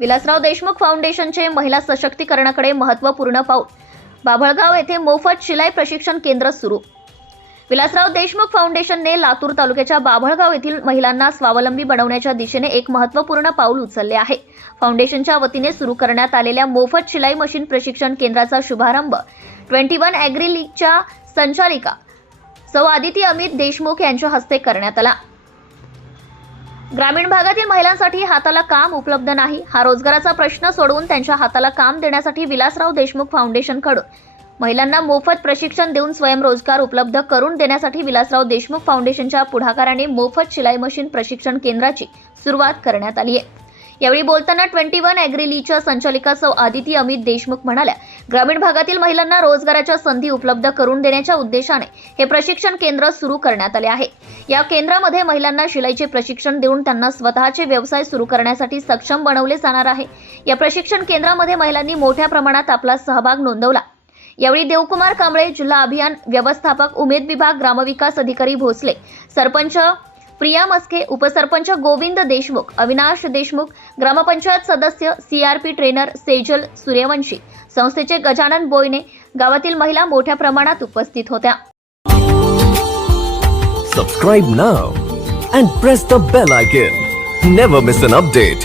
विलासराव देशमुख फाउंडेशनचे महिला सशक्तीकरणाकडे महत्त्वपूर्ण पाऊल. बाभळगाव येथे मोफत शिलाई प्रशिक्षण केंद्र सुरू. विलासराव देशमुख फाउंडेशनने लातूर तालुक्याच्या बाभळगाव येथील महिलांना स्वावलंबी बनवण्याच्या दिशेने एक महत्त्वपूर्ण पाऊल उचलले आहे. फाउंडेशनच्या वतीने सुरू करण्यात आलेल्या मोफत शिलाई मशीन प्रशिक्षण केंद्राचा शुभारंभ ट्वेंटी वन ॲग्री लीगच्या संचालिका सौ आदिती अमित देशमुख यांच्या हस्ते करण्यात आला. ग्रामीण भागातील महिलांसाठी हाताला काम उपलब्ध नाही. हा रोजगाराचा प्रश्न सोडवून त्यांच्या हाताला काम देण्यासाठी विलासराव देशमुख फाउंडेशनकडून महिलांना मोफत प्रशिक्षण देऊन स्वयंरोजगार उपलब्ध करून देण्यासाठी विलासराव देशमुख फाउंडेशनच्या पुढाकाराने मोफत शिलाई मशीन प्रशिक्षण केंद्राची सुरुवात करण्यात आली आहे. यावेळी बोलताना ट्वेंटी वन अॅग्रिलीच्या संचालिका सौ आदिती अमित देशमुख म्हणाल्या ग्रामीण भागातील महिलांना रोजगाराच्या संधी उपलब्ध करून देण्याच्या उद्देशाने हे प्रशिक्षण केंद्र सुरू करण्यात आले आहे. या केंद्रामध्ये महिलांना शिलाईचे प्रशिक्षण देऊन त्यांना स्वतःचे व्यवसाय सुरू करण्यासाठी सक्षम बनवले जाणार आहे. या प्रशिक्षण केंद्रामध्ये महिलांनी मोठ्या प्रमाणात आपला सहभाग नोंदवला. यावेळी देवकुमार कांबळे जिल्हा अभियान व्यवस्थापक उमेद विभाग ग्रामविकास अधिकारी भोसले सरपंच प्रिया मस्के उपसरपंच गोविंद देशमुख अविनाश देशमुख ग्रामपंचायत सदस्य सीआरपी ट्रेनर सेजल सूर्यवंशी संस्थेचे गजानन बोयने गावातील महिला मोठ्या प्रमाणात उपस्थित होत्या. Subscribe now and press the bell icon never miss an update